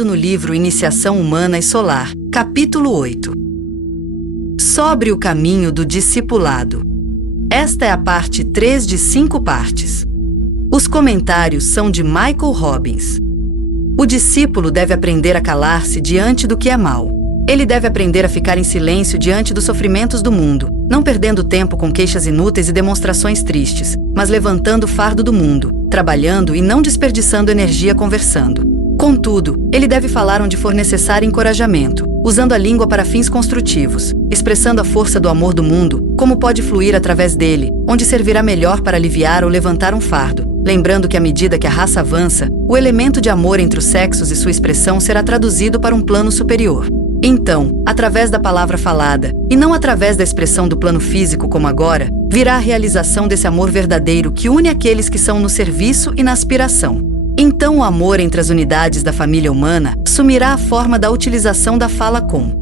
No livro Iniciação Humana e Solar, capítulo 8. Sobre o caminho do discipulado. Esta é a parte 3 de 5 partes. Os comentários são de Michael Robbins. O discípulo deve aprender a calar-se diante do que é mal. Ele deve aprender a ficar em silêncio diante dos sofrimentos do mundo, não perdendo tempo com queixas inúteis e demonstrações tristes, mas levantando o fardo do mundo, trabalhando e não desperdiçando energia conversando. Contudo, ele deve falar onde for necessário encorajamento, usando a língua para fins construtivos, expressando a força do amor do mundo, como pode fluir através dele, onde servirá melhor para aliviar ou levantar um fardo, lembrando que à medida que a raça avança, o elemento de amor entre os sexos e sua expressão será traduzido para um plano superior. Então, através da palavra falada, e não através da expressão do plano físico como agora, virá a realização desse amor verdadeiro que une aqueles que são no serviço e na aspiração. Então o amor entre as unidades da família humana assumirá a forma da utilização da fala com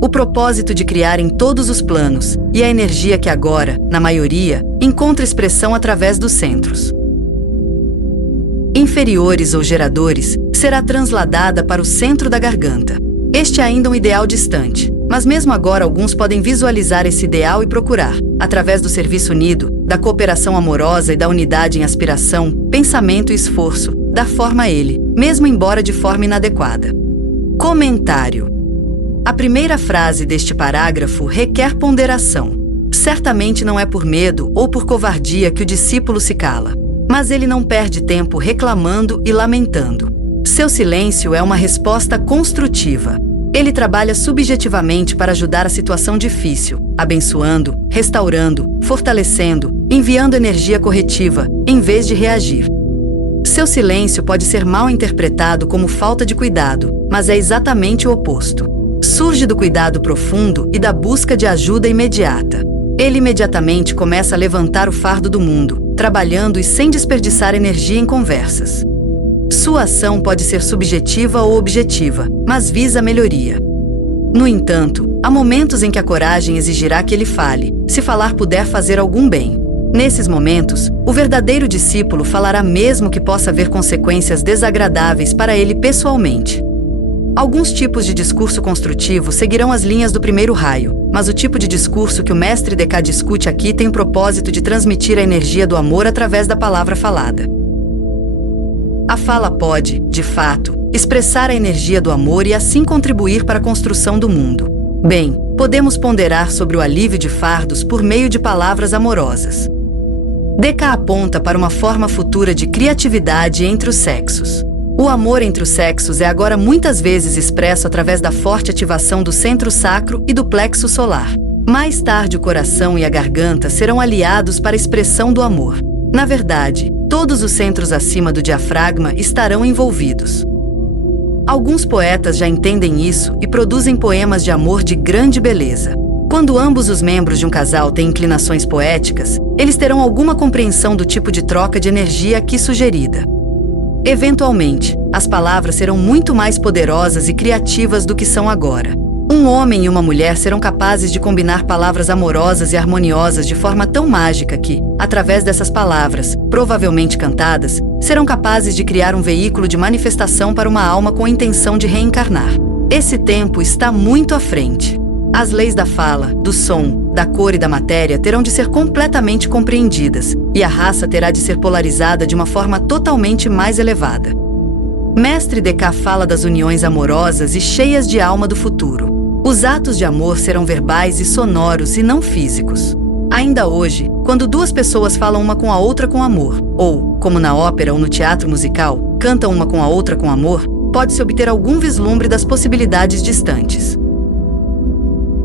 o propósito de criar em todos os planos, e a energia que agora, na maioria, encontra expressão através dos centros inferiores ou geradores, será transladada para o centro da garganta. Este é ainda um ideal distante, mas mesmo agora alguns podem visualizar esse ideal e procurar, através do serviço unido, da cooperação amorosa e da unidade em aspiração, pensamento e esforço, dar forma a ele, mesmo embora de forma inadequada. Comentário. A primeira frase deste parágrafo requer ponderação. Certamente não é por medo ou por covardia que o discípulo se cala, mas ele não perde tempo reclamando e lamentando. Seu silêncio é uma resposta construtiva. Ele trabalha subjetivamente para ajudar a situação difícil, abençoando, restaurando, fortalecendo, enviando energia corretiva, em vez de reagir. Seu silêncio pode ser mal interpretado como falta de cuidado, mas é exatamente o oposto. Surge do cuidado profundo e da busca de ajuda imediata. Ele imediatamente começa a levantar o fardo do mundo, trabalhando e sem desperdiçar energia em conversas. Sua ação pode ser subjetiva ou objetiva, mas visa a melhoria. No entanto, há momentos em que a coragem exigirá que ele fale, se falar puder fazer algum bem. Nesses momentos, o verdadeiro discípulo falará mesmo que possa haver consequências desagradáveis para ele pessoalmente. Alguns tipos de discurso construtivo seguirão as linhas do primeiro raio, mas o tipo de discurso que o mestre DK discute aqui tem o propósito de transmitir a energia do amor através da palavra falada. A fala pode, de fato, expressar a energia do amor e assim contribuir para a construção do mundo. Bem, podemos ponderar sobre o alívio de fardos por meio de palavras amorosas. DK aponta para uma forma futura de criatividade entre os sexos. O amor entre os sexos é agora muitas vezes expresso através da forte ativação do centro sacro e do plexo solar. Mais tarde, o coração e a garganta serão aliados para a expressão do amor. Na verdade, todos os centros acima do diafragma estarão envolvidos. Alguns poetas já entendem isso e produzem poemas de amor de grande beleza. Quando ambos os membros de um casal têm inclinações poéticas, eles terão alguma compreensão do tipo de troca de energia aqui sugerida. Eventualmente, as palavras serão muito mais poderosas e criativas do que são agora. Um homem e uma mulher serão capazes de combinar palavras amorosas e harmoniosas de forma tão mágica que, através dessas palavras, provavelmente cantadas, serão capazes de criar um veículo de manifestação para uma alma com a intenção de reencarnar. Esse tempo está muito à frente. As leis da fala, do som, da cor e da matéria terão de ser completamente compreendidas, e a raça terá de ser polarizada de uma forma totalmente mais elevada. Mestre DK fala das uniões amorosas e cheias de alma do futuro. Os atos de amor serão verbais e sonoros e não físicos. Ainda hoje, quando duas pessoas falam uma com a outra com amor, ou, como na ópera ou no teatro musical, cantam uma com a outra com amor, pode-se obter algum vislumbre das possibilidades distantes.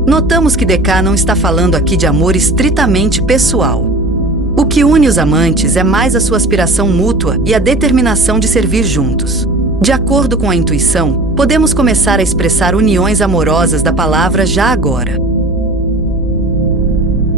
Notamos que DK não está falando aqui de amor estritamente pessoal. O que une os amantes é mais a sua aspiração mútua e a determinação de servir juntos. De acordo com a intuição, podemos começar a expressar uniões amorosas da palavra já agora.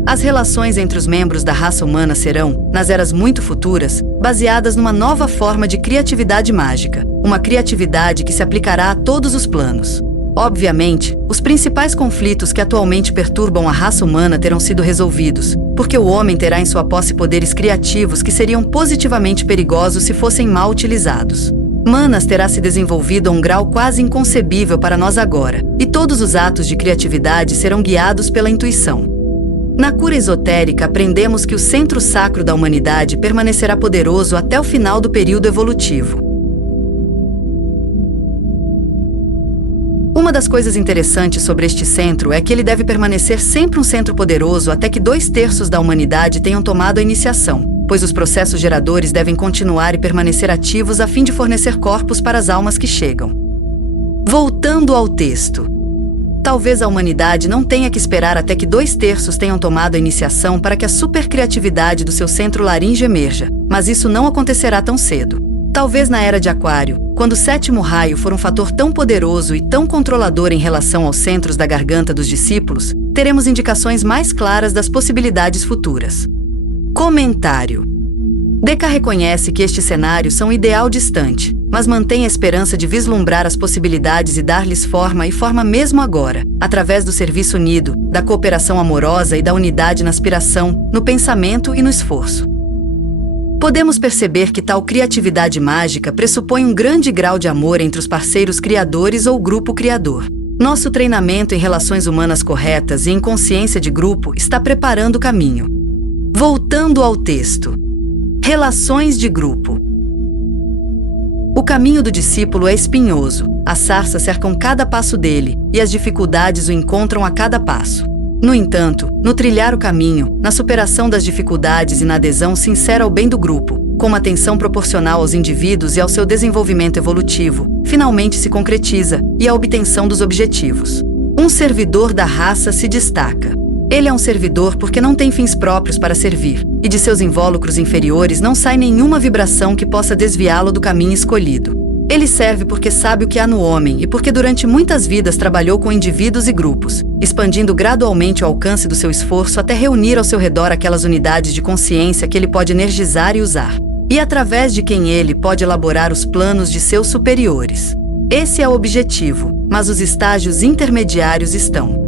As relações entre os membros da raça humana serão, nas eras muito futuras, baseadas numa nova forma de criatividade mágica, uma criatividade que se aplicará a todos os planos. Obviamente, os principais conflitos que atualmente perturbam a raça humana terão sido resolvidos, porque o homem terá em sua posse poderes criativos que seriam positivamente perigosos se fossem mal utilizados. Manas terá se desenvolvido a um grau quase inconcebível para nós agora, e todos os atos de criatividade serão guiados pela intuição. Na cura esotérica, aprendemos que o centro sacro da humanidade permanecerá poderoso até o final do período evolutivo. Uma das coisas interessantes sobre este centro é que ele deve permanecer sempre um centro poderoso até que 2/3 da humanidade tenham tomado a iniciação, pois os processos geradores devem continuar e permanecer ativos a fim de fornecer corpos para as almas que chegam. Voltando ao texto. Talvez a humanidade não tenha que esperar até que 2/3 tenham tomado a iniciação para que a supercriatividade do seu centro laríngeo emerja, mas isso não acontecerá tão cedo. Talvez na era de Aquário, quando o 7º raio for um fator tão poderoso e tão controlador em relação aos centros da garganta dos discípulos, teremos indicações mais claras das possibilidades futuras. Comentário. Descartes reconhece que estes cenários são ideal distante, mas mantém a esperança de vislumbrar as possibilidades e dar-lhes forma mesmo agora, através do serviço unido, da cooperação amorosa e da unidade na aspiração, no pensamento e no esforço. Podemos perceber que tal criatividade mágica pressupõe um grande grau de amor entre os parceiros criadores ou grupo criador. Nosso treinamento em relações humanas corretas e em consciência de grupo está preparando o caminho. Voltando ao texto. Relações de grupo. O caminho do discípulo é espinhoso, as sarças cercam cada passo dele, e as dificuldades o encontram a cada passo. No entanto, no trilhar o caminho, na superação das dificuldades e na adesão sincera ao bem do grupo, com uma atenção proporcional aos indivíduos e ao seu desenvolvimento evolutivo, finalmente se concretiza, e a obtenção dos objetivos. Um servidor da raça se destaca. Ele é um servidor porque não tem fins próprios para servir, e de seus invólucros inferiores não sai nenhuma vibração que possa desviá-lo do caminho escolhido. Ele serve porque sabe o que há no homem e porque durante muitas vidas trabalhou com indivíduos e grupos, expandindo gradualmente o alcance do seu esforço até reunir ao seu redor aquelas unidades de consciência que ele pode energizar e usar, e através de quem ele pode elaborar os planos de seus superiores. Esse é o objetivo, mas os estágios intermediários estão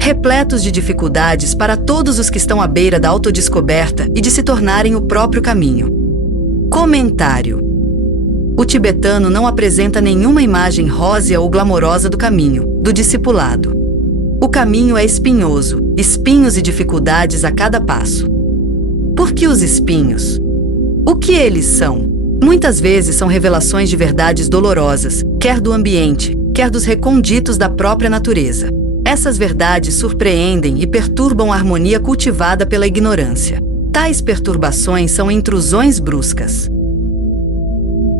repletos de dificuldades para todos os que estão à beira da autodescoberta e de se tornarem o próprio caminho. Comentário. O tibetano não apresenta nenhuma imagem rósea ou glamourosa do caminho, do discipulado. O caminho é espinhoso, espinhos e dificuldades a cada passo. Por que os espinhos? O que eles são? Muitas vezes são revelações de verdades dolorosas, quer do ambiente, quer dos reconditos da própria natureza. Essas verdades surpreendem e perturbam a harmonia cultivada pela ignorância. Tais perturbações são intrusões bruscas.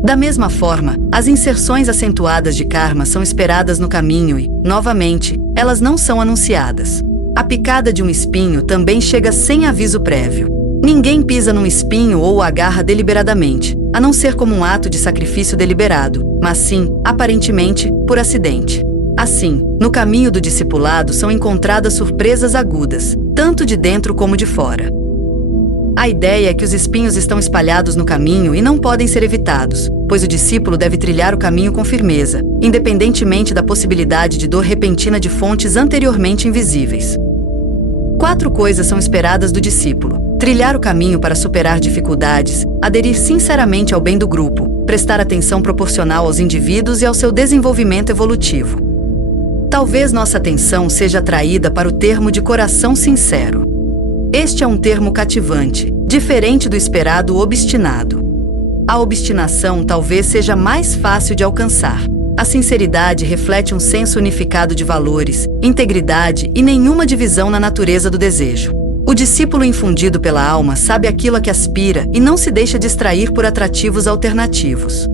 Da mesma forma, as inserções acentuadas de karma são esperadas no caminho e, novamente, elas não são anunciadas. A picada de um espinho também chega sem aviso prévio. Ninguém pisa num espinho ou o agarra deliberadamente, a não ser como um ato de sacrifício deliberado, mas sim, aparentemente, por acidente. Assim, no caminho do discipulado são encontradas surpresas agudas, tanto de dentro como de fora. A ideia é que os espinhos estão espalhados no caminho e não podem ser evitados, pois o discípulo deve trilhar o caminho com firmeza, independentemente da possibilidade de dor repentina de fontes anteriormente invisíveis. 4 coisas são esperadas do discípulo: trilhar o caminho para superar dificuldades, aderir sinceramente ao bem do grupo, prestar atenção proporcional aos indivíduos e ao seu desenvolvimento evolutivo. Talvez nossa atenção seja atraída para o termo de coração sincero. Este é um termo cativante, diferente do esperado obstinado. A obstinação talvez seja mais fácil de alcançar. A sinceridade reflete um senso unificado de valores, integridade e nenhuma divisão na natureza do desejo. O discípulo infundido pela alma sabe aquilo a que aspira e não se deixa distrair por atrativos alternativos.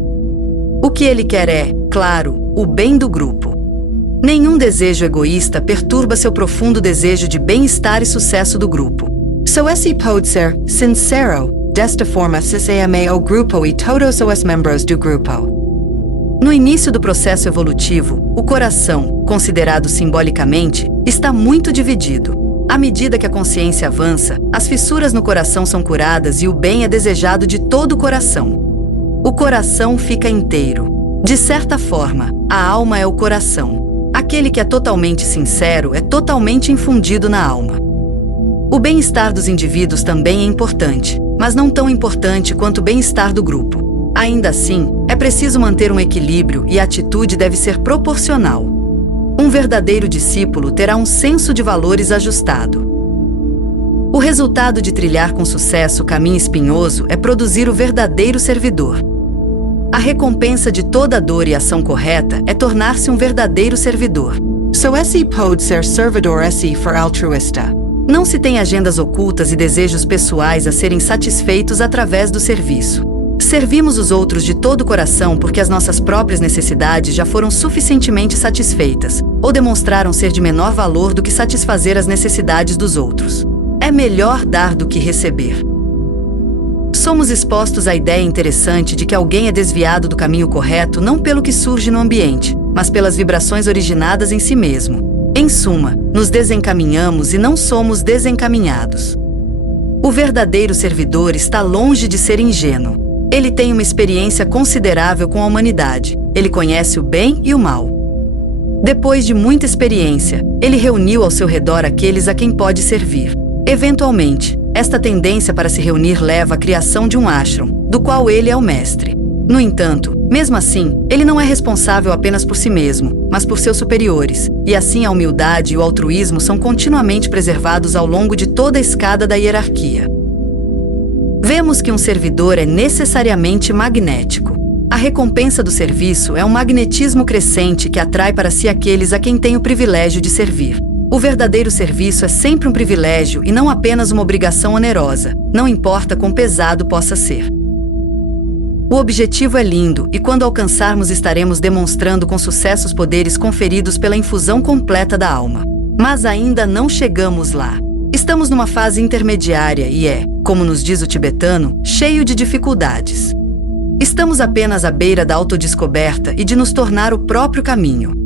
O que ele quer é, claro, o bem do grupo. Nenhum desejo egoísta perturba seu profundo desejo de bem-estar e sucesso do grupo. So esse pode ser sincero, desta forma se ama o grupo e todos os membros do grupo. No início do processo evolutivo, o coração, considerado simbolicamente, está muito dividido. À medida que a consciência avança, as fissuras no coração são curadas e o bem é desejado de todo o coração. O coração fica inteiro. De certa forma, a alma é o coração. Aquele que é totalmente sincero é totalmente infundido na alma. O bem-estar dos indivíduos também é importante, mas não tão importante quanto o bem-estar do grupo. Ainda assim, é preciso manter um equilíbrio e a atitude deve ser proporcional. Um verdadeiro discípulo terá um senso de valores ajustado. O resultado de trilhar com sucesso o caminho espinhoso é produzir o verdadeiro servidor. A recompensa de toda dor e ação correta é tornar-se um verdadeiro servidor. So esse pode ser servidor esse for altruista. Não se tem agendas ocultas e desejos pessoais a serem satisfeitos através do serviço. Servimos os outros de todo o coração porque as nossas próprias necessidades já foram suficientemente satisfeitas, ou demonstraram ser de menor valor do que satisfazer as necessidades dos outros. É melhor dar do que receber. Somos expostos à ideia interessante de que alguém é desviado do caminho correto não pelo que surge no ambiente, mas pelas vibrações originadas em si mesmo. Em suma, nos desencaminhamos e não somos desencaminhados. O verdadeiro servidor está longe de ser ingênuo. Ele tem uma experiência considerável com a humanidade. Ele conhece o bem e o mal. Depois de muita experiência, ele reuniu ao seu redor aqueles a quem pode servir. Eventualmente, esta tendência para se reunir leva à criação de um ashram, do qual ele é o mestre. No entanto, mesmo assim, ele não é responsável apenas por si mesmo, mas por seus superiores, e assim a humildade e o altruísmo são continuamente preservados ao longo de toda a escada da hierarquia. Vemos que um servidor é necessariamente magnético. A recompensa do serviço é um magnetismo crescente que atrai para si aqueles a quem tem o privilégio de servir. O verdadeiro serviço é sempre um privilégio e não apenas uma obrigação onerosa, não importa quão pesado possa ser. O objetivo é lindo e quando alcançarmos estaremos demonstrando com sucesso os poderes conferidos pela infusão completa da alma. Mas ainda não chegamos lá. Estamos numa fase intermediária e é, como nos diz o tibetano, cheio de dificuldades. Estamos apenas à beira da autodescoberta e de nos tornar o próprio caminho.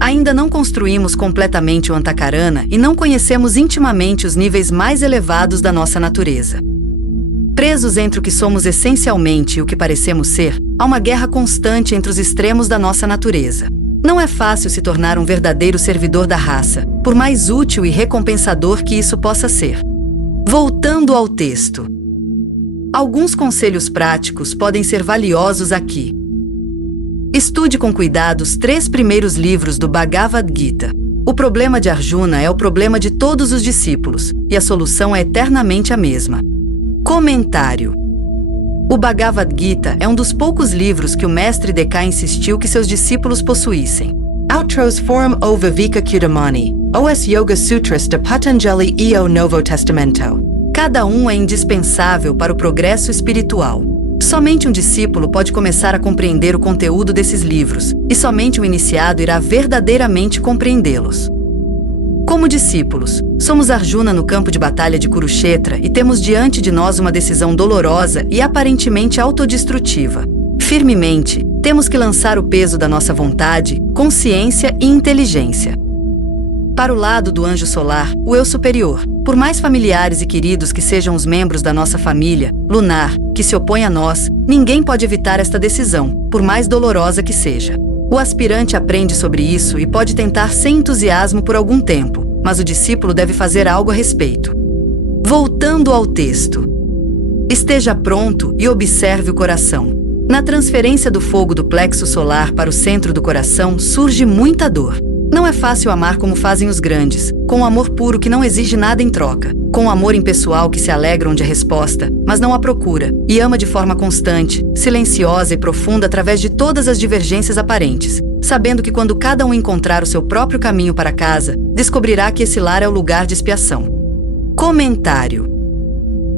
Ainda não construímos completamente o Antakarana e não conhecemos intimamente os níveis mais elevados da nossa natureza. Presos entre o que somos essencialmente e o que parecemos ser, há uma guerra constante entre os extremos da nossa natureza. Não é fácil se tornar um verdadeiro servidor da raça, por mais útil e recompensador que isso possa ser. Voltando ao texto. Alguns conselhos práticos podem ser valiosos aqui. Estude com cuidado os 3 primeiros livros do Bhagavad Gita. O problema de Arjuna é o problema de todos os discípulos, e a solução é eternamente a mesma. Comentário. O Bhagavad Gita é um dos poucos livros que o mestre Dekha insistiu que seus discípulos possuíssem. Outros forum o Viveka Chudamani, os Yoga Sutras de Patanjali e o Novo Testamento. Cada um é indispensável para o progresso espiritual. Somente um discípulo pode começar a compreender o conteúdo desses livros, e somente um iniciado irá verdadeiramente compreendê-los. Como discípulos, somos Arjuna no campo de batalha de Kurukshetra e temos diante de nós uma decisão dolorosa e aparentemente autodestrutiva. Firmemente, temos que lançar o peso da nossa vontade, consciência e inteligência. Para o lado do anjo solar, o eu superior, por mais familiares e queridos que sejam os membros da nossa família, lunar, que se opõe a nós, ninguém pode evitar esta decisão, por mais dolorosa que seja. O aspirante aprende sobre isso e pode tentar sem entusiasmo por algum tempo, mas o discípulo deve fazer algo a respeito. Voltando ao texto. Esteja pronto e observe o coração. Na transferência do fogo do plexo solar para o centro do coração surge muita dor. Não é fácil amar como fazem os grandes, com um amor puro que não exige nada em troca, com um amor impessoal que se alegra onde a resposta, mas não a procura, e ama de forma constante, silenciosa e profunda através de todas as divergências aparentes, sabendo que quando cada um encontrar o seu próprio caminho para casa, descobrirá que esse lar é o lugar de expiação. Comentário.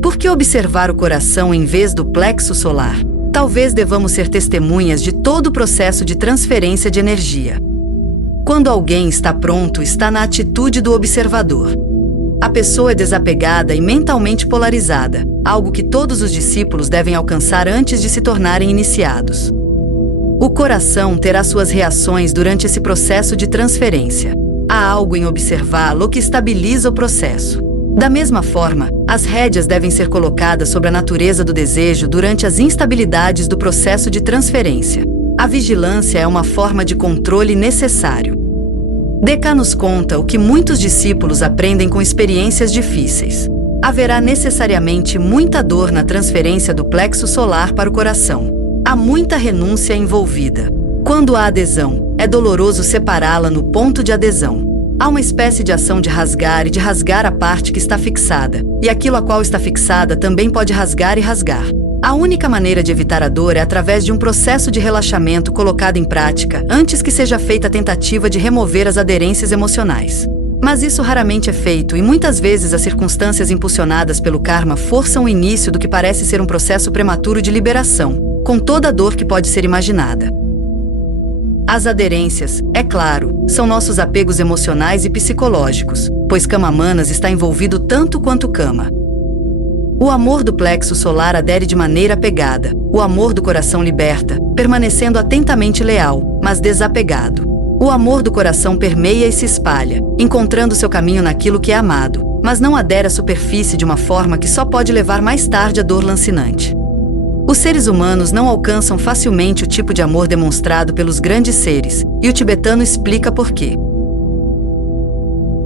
Por que observar o coração em vez do plexo solar? Talvez devamos ser testemunhas de todo o processo de transferência de energia. Quando alguém está pronto, está na atitude do observador. A pessoa é desapegada e mentalmente polarizada, algo que todos os discípulos devem alcançar antes de se tornarem iniciados. O coração terá suas reações durante esse processo de transferência. Há algo em observá-lo que estabiliza o processo. Da mesma forma, as rédeas devem ser colocadas sobre a natureza do desejo durante as instabilidades do processo de transferência. A vigilância é uma forma de controle necessário. DK nos conta o que muitos discípulos aprendem com experiências difíceis. Haverá necessariamente muita dor na transferência do plexo solar para o coração. Há muita renúncia envolvida. Quando há adesão, é doloroso separá-la no ponto de adesão. Há uma espécie de ação de rasgar e de rasgar a parte que está fixada, e aquilo a qual está fixada também pode rasgar e rasgar. A única maneira de evitar a dor é através de um processo de relaxamento colocado em prática antes que seja feita a tentativa de remover as aderências emocionais. Mas isso raramente é feito e muitas vezes as circunstâncias impulsionadas pelo karma forçam o início do que parece ser um processo prematuro de liberação, com toda a dor que pode ser imaginada. As aderências, é claro, são nossos apegos emocionais e psicológicos, pois Kama Manas está envolvido tanto quanto Kama. O amor do plexo solar adere de maneira apegada, o amor do coração liberta, permanecendo atentamente leal, mas desapegado. O amor do coração permeia e se espalha, encontrando seu caminho naquilo que é amado, mas não adere à superfície de uma forma que só pode levar mais tarde à dor lancinante. Os seres humanos não alcançam facilmente o tipo de amor demonstrado pelos grandes seres, e o tibetano explica por quê.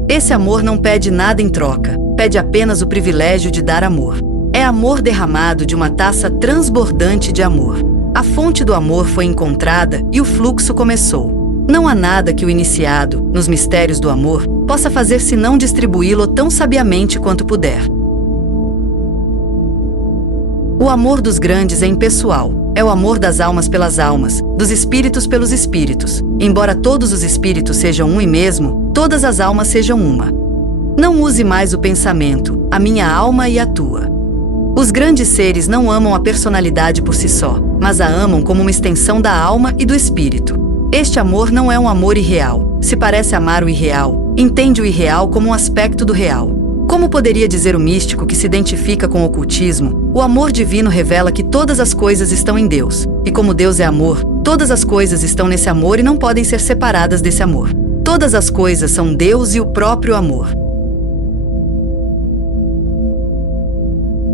Esse amor não pede nada em troca, pede apenas o privilégio de dar amor. É amor derramado de uma taça transbordante de amor. A fonte do amor foi encontrada e o fluxo começou. Não há nada que o iniciado, nos mistérios do amor, possa fazer senão distribuí-lo tão sabiamente quanto puder. O amor dos grandes é impessoal. É o amor das almas pelas almas, dos espíritos pelos espíritos. Embora todos os espíritos sejam um e mesmo, todas as almas sejam uma. Não use mais o pensamento, a minha alma e a tua. Os grandes seres não amam a personalidade por si só, mas a amam como uma extensão da alma e do espírito. Este amor não é um amor irreal. Se parece amar o irreal, entende o irreal como um aspecto do real. Como poderia dizer o místico que se identifica com o ocultismo, o amor divino revela que todas as coisas estão em Deus. E como Deus é amor, todas as coisas estão nesse amor e não podem ser separadas desse amor. Todas as coisas são Deus e o próprio amor.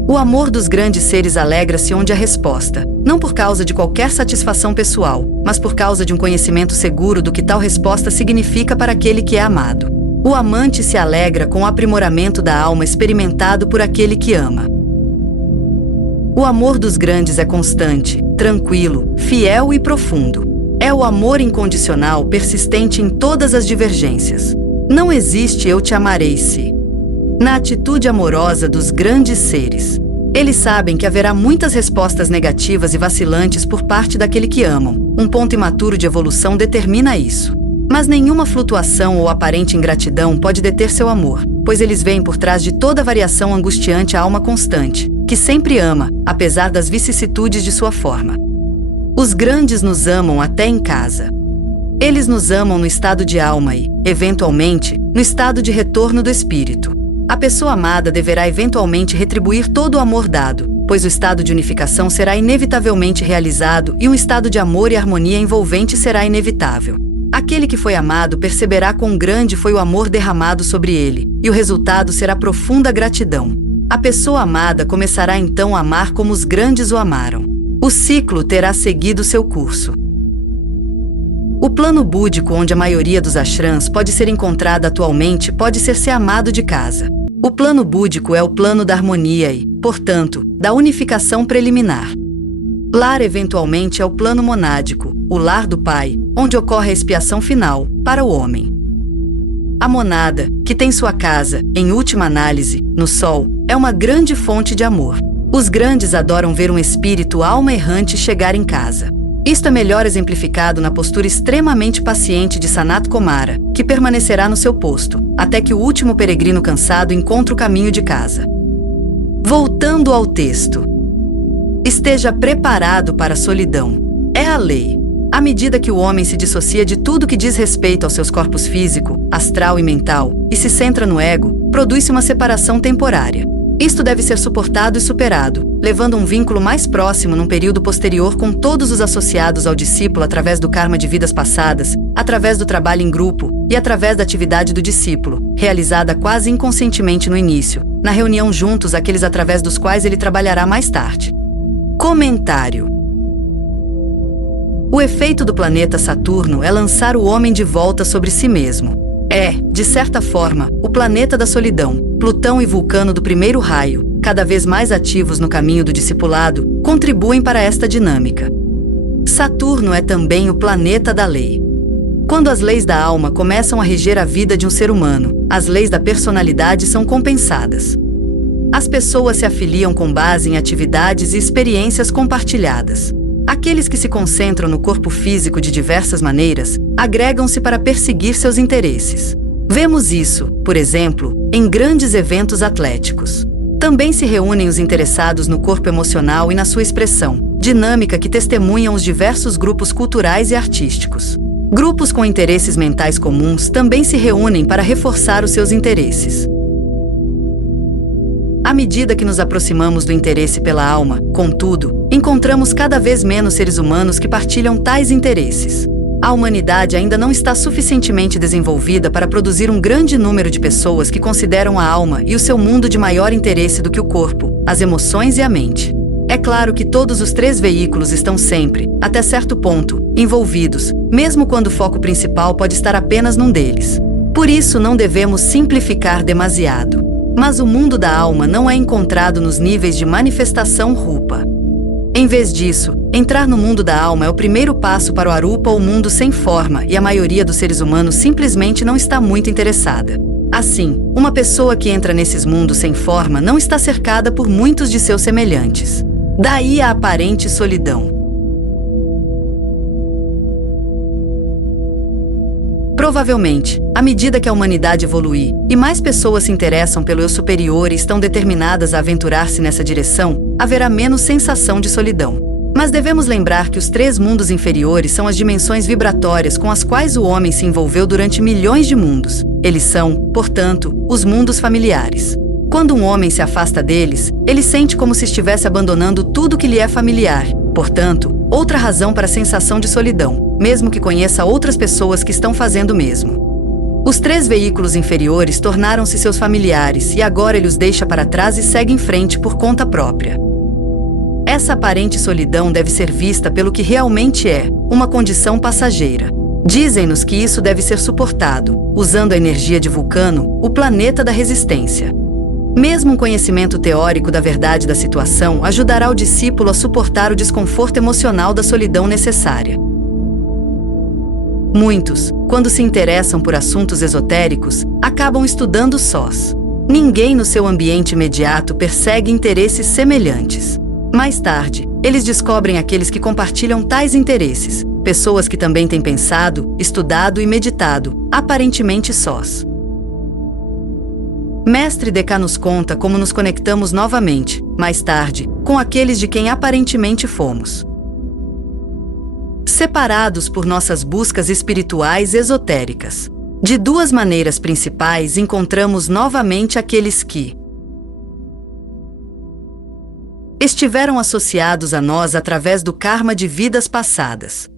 O amor dos grandes seres alegra-se onde há resposta, não por causa de qualquer satisfação pessoal, mas por causa de um conhecimento seguro do que tal resposta significa para aquele que é amado. O amante se alegra com o aprimoramento da alma experimentado por aquele que ama. O amor dos grandes é constante, tranquilo, fiel e profundo. É o amor incondicional persistente em todas as divergências. Não existe eu te amarei se. Na atitude amorosa dos grandes seres. Eles sabem que haverá muitas respostas negativas e vacilantes por parte daquele que amam. Um ponto imaturo de evolução determina isso. Mas nenhuma flutuação ou aparente ingratidão pode deter seu amor, pois eles veem por trás de toda variação angustiante a alma constante, que sempre ama, apesar das vicissitudes de sua forma. Os grandes nos amam até em casa. Eles nos amam no estado de alma e, eventualmente, no estado de retorno do espírito. A pessoa amada deverá eventualmente retribuir todo o amor dado, pois o estado de unificação será inevitavelmente realizado e um estado de amor e harmonia envolvente será inevitável. Aquele que foi amado perceberá quão grande foi o amor derramado sobre ele, e o resultado será profunda gratidão. A pessoa amada começará então a amar como os grandes o amaram. O ciclo terá seguido seu curso. O plano búdico onde a maioria dos ashrams pode ser encontrada atualmente pode ser amado de casa. O plano búdico é o plano da harmonia e, portanto, da unificação preliminar. Lar eventualmente é o plano monádico, o lar do pai, onde ocorre a expiação final, para o homem. A monada, que tem sua casa, em última análise, no sol, é uma grande fonte de amor. Os grandes adoram ver um espírito alma errante chegar em casa. Isto é melhor exemplificado na postura extremamente paciente de Sanat Kumara, que permanecerá no seu posto, até que o último peregrino cansado encontre o caminho de casa. Voltando ao texto. Esteja preparado para a solidão. É a lei. À medida que o homem se dissocia de tudo que diz respeito aos seus corpos físico, astral e mental, e se centra no ego, produz-se uma separação temporária. Isto deve ser suportado e superado, levando um vínculo mais próximo num período posterior com todos os associados ao discípulo através do karma de vidas passadas, através do trabalho em grupo e através da atividade do discípulo, realizada quase inconscientemente no início, na reunião juntos aqueles através dos quais ele trabalhará mais tarde. Comentário. O efeito do planeta Saturno é lançar o homem de volta sobre si mesmo. É, de certa forma, o planeta da solidão. Plutão e Vulcano do primeiro raio, cada vez mais ativos no caminho do discipulado, contribuem para esta dinâmica. Saturno é também o planeta da lei. Quando as leis da alma começam a reger a vida de um ser humano, as leis da personalidade são compensadas. As pessoas se afiliam com base em atividades e experiências compartilhadas. Aqueles que se concentram no corpo físico de diversas maneiras, agregam-se para perseguir seus interesses. Vemos isso, por exemplo, em grandes eventos atléticos. Também se reúnem os interessados no corpo emocional e na sua expressão, dinâmica que testemunham os diversos grupos culturais e artísticos. Grupos com interesses mentais comuns também se reúnem para reforçar os seus interesses. À medida que nos aproximamos do interesse pela alma, contudo, encontramos cada vez menos seres humanos que partilham tais interesses. A humanidade ainda não está suficientemente desenvolvida para produzir um grande número de pessoas que consideram a alma e o seu mundo de maior interesse do que o corpo, as emoções e a mente. É claro que todos os três veículos estão sempre, até certo ponto, envolvidos, mesmo quando o foco principal pode estar apenas num deles. Por isso, não devemos simplificar demasiado. Mas o mundo da alma não é encontrado nos níveis de manifestação rupa. Em vez disso, entrar no mundo da alma é o primeiro passo para o arupa ou mundo sem forma, e a maioria dos seres humanos simplesmente não está muito interessada. Assim, uma pessoa que entra nesses mundos sem forma não está cercada por muitos de seus semelhantes. Daí a aparente solidão. Provavelmente, à medida que a humanidade evoluir e mais pessoas se interessam pelo eu superior e estão determinadas a aventurar-se nessa direção, haverá menos sensação de solidão. Mas devemos lembrar que os três mundos inferiores são as dimensões vibratórias com as quais o homem se envolveu durante milhões de mundos. Eles são, portanto, os mundos familiares. Quando um homem se afasta deles, ele sente como se estivesse abandonando tudo que lhe é familiar. Portanto, outra razão para a sensação de solidão, mesmo que conheça outras pessoas que estão fazendo o mesmo. Os três veículos inferiores tornaram-se seus familiares e agora ele os deixa para trás e segue em frente por conta própria. Essa aparente solidão deve ser vista pelo que realmente é, uma condição passageira. Dizem-nos que isso deve ser suportado, usando a energia de Vulcano, o planeta da resistência. Mesmo um conhecimento teórico da verdade da situação ajudará o discípulo a suportar o desconforto emocional da solidão necessária. Muitos, quando se interessam por assuntos esotéricos, acabam estudando sós. Ninguém no seu ambiente imediato persegue interesses semelhantes. Mais tarde, eles descobrem aqueles que compartilham tais interesses, pessoas que também têm pensado, estudado e meditado, aparentemente sós. Mestre Descartes nos conta como nos conectamos novamente, mais tarde, com aqueles de quem aparentemente fomos separados por nossas buscas espirituais esotéricas. De duas maneiras principais, encontramos novamente aqueles que estiveram associados a nós através do karma de vidas passadas.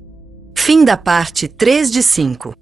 Fim da parte 3 de 5.